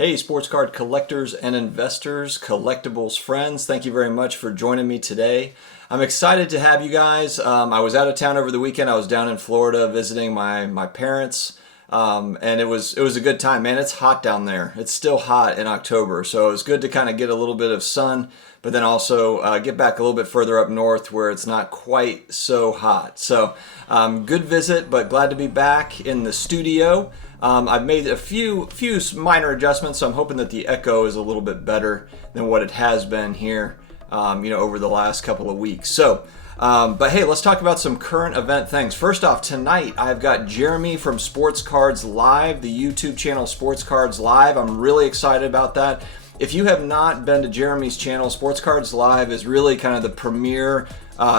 Hey, sports card collectors and investors, collectibles friends, thank you very much for joining me today. I'm excited to have you guys. I was out of town over the weekend. I was down in Florida visiting my parents, and it was a good time. Man, it's hot down there. It's still hot in October, so it was good to kind of get a little bit of sun, but then also get back a little bit further up north where it's not quite so hot. So good visit, but glad to be back in the studio. I've made a few minor adjustments, so I'm hoping that the echo is a little bit better than what it has been here, over the last couple of weeks. So, but hey, let's talk about some current event things. First off, tonight I've got Jeremy from Sportcards Live, the YouTube channel Sportcards Live. I'm really excited about that. If you have not been to Jeremy's channel, Sportcards Live is really kind of the premier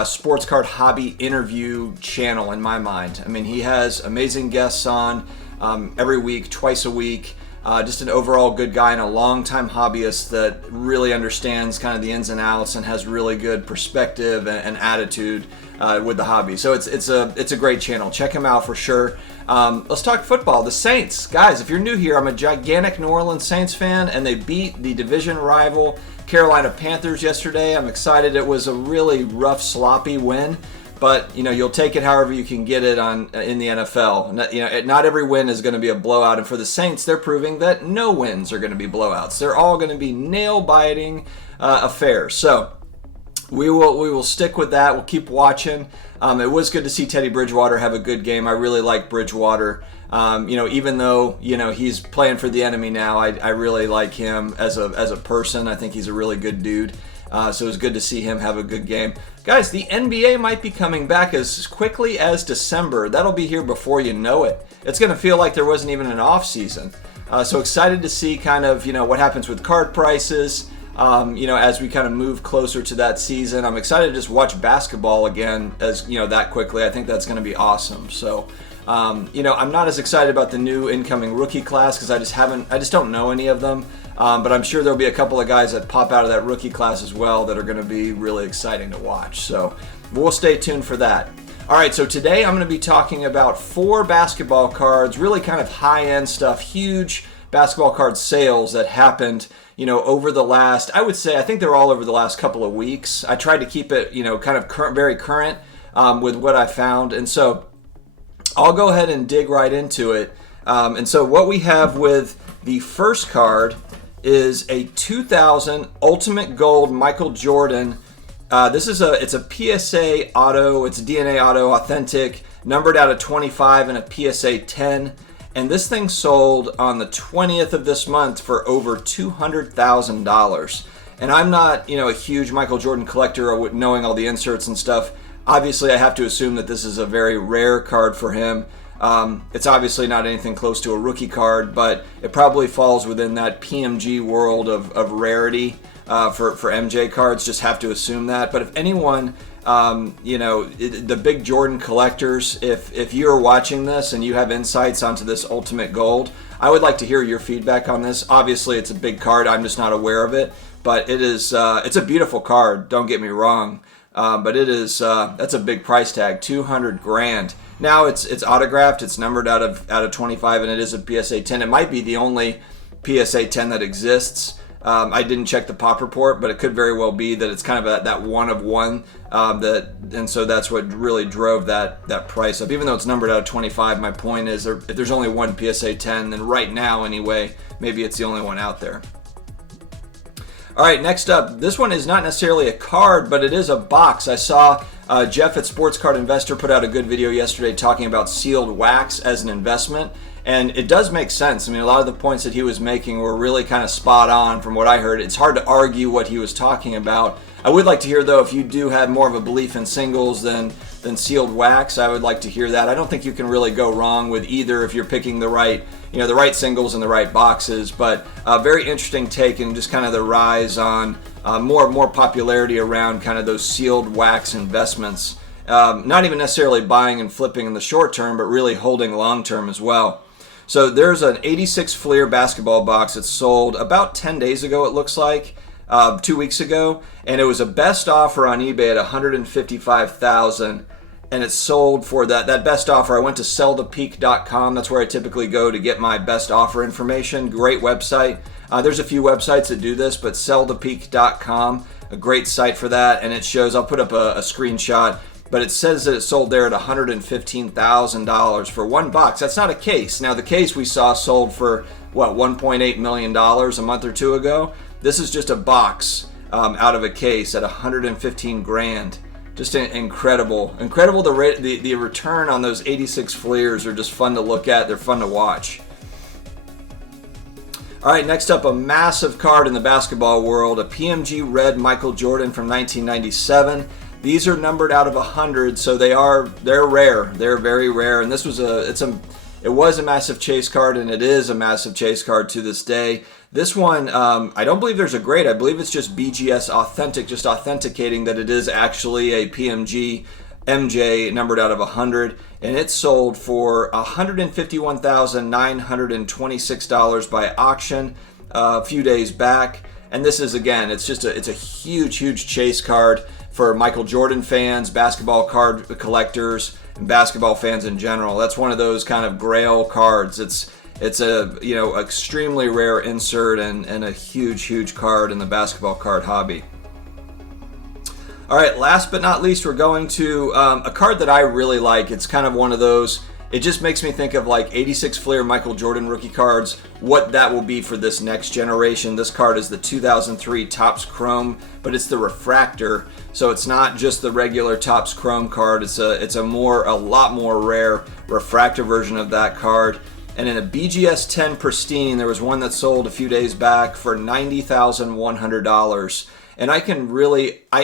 sports card hobby interview channel in my mind. I mean, he has amazing guests on every week, twice a week. Just an overall good guy and a longtime hobbyist that really understands kind of the ins and outs and has really good perspective and attitude with the hobby. So it's a great channel. Check him out for sure. Let's talk football. The Saints, guys. If you're new here, I'm a gigantic New Orleans Saints fan, and they beat the division rival Carolina Panthers yesterday. I'm excited. It was a really rough, sloppy win. But you'll take it however you can get it in the NFL. Not every win is going to be a blowout, and for the Saints, they're proving that no wins are going to be blowouts. They're all going to be nail-biting affairs. So we will stick with that. We'll keep watching. It was good to see Teddy Bridgewater have a good game. I really like Bridgewater. Even though he's playing for the enemy now, I really like him as a person. I think he's a really good dude. So it was good to see him have a good game. Guys, the NBA might be coming back as quickly as December. That'll be here before you know it. It's going to feel like there wasn't even an off season. So excited to see kind of, what happens with card prices, as we kind of move closer to that season. I'm excited to just watch basketball again that quickly. I think that's going to be awesome. So, I'm not as excited about the new incoming rookie class because I just don't know any of them. But I'm sure there'll be a couple of guys that pop out of that rookie class as well that are going to be really exciting to watch. So we'll stay tuned for that. All right, so today I'm going to be talking about 4 basketball cards, really kind of high-end stuff, huge basketball card sales that happened, over the last, I think they're all over the last couple of weeks. I tried to keep it, kind of very current with what I found. And so I'll go ahead and dig right into it. And so what we have with the first card is a 2000 Ultimate Gold Michael Jordan. It's a PSA auto. It's a DNA auto, authentic, numbered out of 25 and a PSA 10. And this thing sold on the 20th of this month for over $200,000. And I'm not, a huge Michael Jordan collector, knowing all the inserts and stuff. Obviously, I have to assume that this is a very rare card for him. It's obviously not anything close to a rookie card, but it probably falls within that PMG world of rarity for MJ cards. Just have to assume that. But if anyone, the big Jordan collectors, if you're watching this and you have insights onto this Ultimate Gold, I would like to hear your feedback on this. Obviously, it's a big card. I'm just not aware of it, but it's a beautiful card. Don't get me wrong. But that's a big price tag, $200,000. Now it's autographed, it's numbered out of 25, and it is a PSA 10. It might be the only PSA 10 that exists. I didn't check the pop report, but it could very well be that it's kind of that one of one. And so that's what really drove that price up. Even though it's numbered out of 25, my point is, if there's only one PSA 10, then right now anyway, maybe it's the only one out there. All right, next up, this one is not necessarily a card, but it is a box. I saw Jeff at Sports Card Investor put out a good video yesterday talking about sealed wax as an investment, and it does make sense. I mean, a lot of the points that he was making were really kind of spot on from what I heard. It's hard to argue what he was talking about. I would like to hear, though, if you do have more of a belief in singles than sealed wax, I would like to hear that. I don't think you can really go wrong with either if you're picking the right singles and the right boxes. But very interesting take and just kind of the rise on more popularity around kind of those sealed wax investments. Not even necessarily buying and flipping in the short term, but really holding long term as well. So there's an 86 Fleer basketball box that sold about 10 days ago, it looks like. 2 weeks ago, and it was a best offer on eBay at $155,000. and it's sold for that best offer. I went to sellthepeak.com. That's where I typically go to get my best offer information. Great website. There's a few websites that do this, but sellthepeak.com, a great site for that. And it shows, I'll put up a screenshot, but it says that it sold there at $115,000 for one box. That's not a case. Now the case we saw sold for what, $1.8 million a month or two ago. This is just a box out of a case at 115 grand. Just incredible. The return on those 86 Fleers are just fun to look at. They're fun to watch. All right, next up, a massive card in the basketball world, a PMG red Michael Jordan from 1997. These are numbered out of 100, so they're rare. They're very rare, and this was it was a massive chase card, and it is a massive chase card to this day. This one, I don't believe there's a grade. I believe it's just BGS authentic, just authenticating that it is actually a PMG MJ numbered out of 100, and it sold for $151,926 by auction a few days back. And this is, again, it's a huge chase card for Michael Jordan fans, basketball card collectors, and basketball fans in general. That's one of those kind of grail cards. It's a extremely rare insert and a huge card in the basketball card hobby. All right, last but not least, we're going to a card that I really like. It's kind of one of those, it just makes me think of like 86 Fleer Michael Jordan rookie cards, what that will be for this next generation. This card is the 2003 Topps Chrome, but it's the refractor, so it's not just the regular Topps Chrome card. It's a lot more rare refractor version of that card. And in a BGS 10 pristine, there was one that sold a few days back for $90,100. And I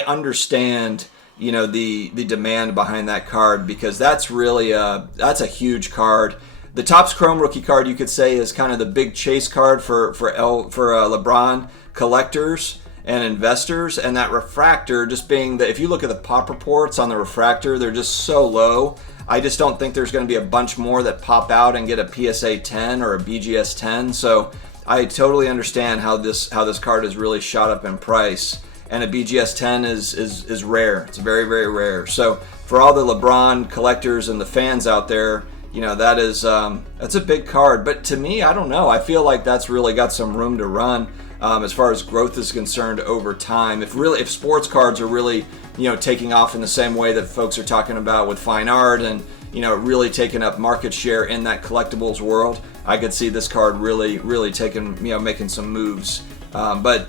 understand, the demand behind that card, because that's really that's a huge card. The Topps Chrome rookie card, you could say, is kind of the big chase card for LeBron collectors and investors. And that refractor, just being that, if you look at the pop reports on the refractor, they're just so low. I just don't think there's going to be a bunch more that pop out and get a PSA 10 or a BGS 10. So I totally understand how this card has really shot up in price, and a BGS 10 is rare. It's very rare. So for all the LeBron collectors and the fans out there, that's a big card. But to me, I don't know. I feel like that's really got some room to run as far as growth is concerned over time. If sports cards are really taking off in the same way that folks are talking about with fine art and really taking up market share in that collectibles world, I could see this card really taking, making some moves. But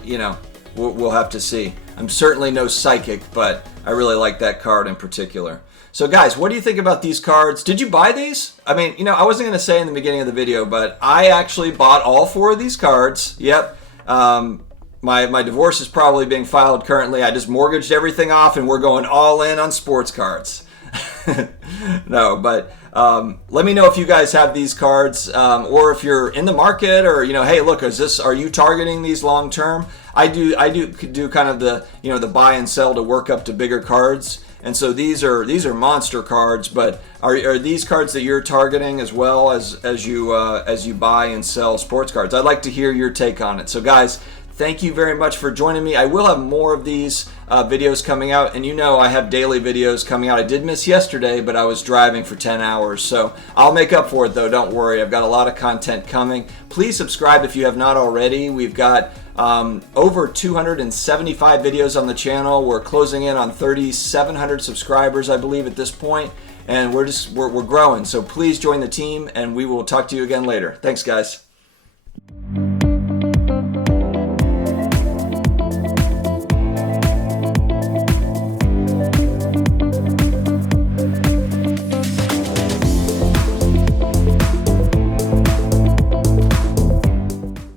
we'll have to see. I'm certainly no psychic, but I really like that card in particular. So guys, what do you think about these cards? Did you buy these? I mean, I wasn't going to say in the beginning of the video, but I actually bought all 4 of these cards. Yep. My divorce is probably being filed currently. I just mortgaged everything off, and we're going all in on sports cards. No, but let me know if you guys have these cards, or if you're in the market, or hey, look, are you targeting these long term? I do kind of the the buy and sell to work up to bigger cards, and so these are monster cards. But are these cards that you're targeting as well as you buy and sell sports cards? I'd like to hear your take on it. So guys, thank you very much for joining me. I will have more of these videos coming out, and I have daily videos coming out. I did miss yesterday, but I was driving for 10 hours, so I'll make up for it though, don't worry. I've got a lot of content coming. Please subscribe if you have not already. We've got over 275 videos on the channel. We're closing in on 3,700 subscribers, I believe, at this point, and we're growing. So please join the team, and we will talk to you again later. Thanks, guys.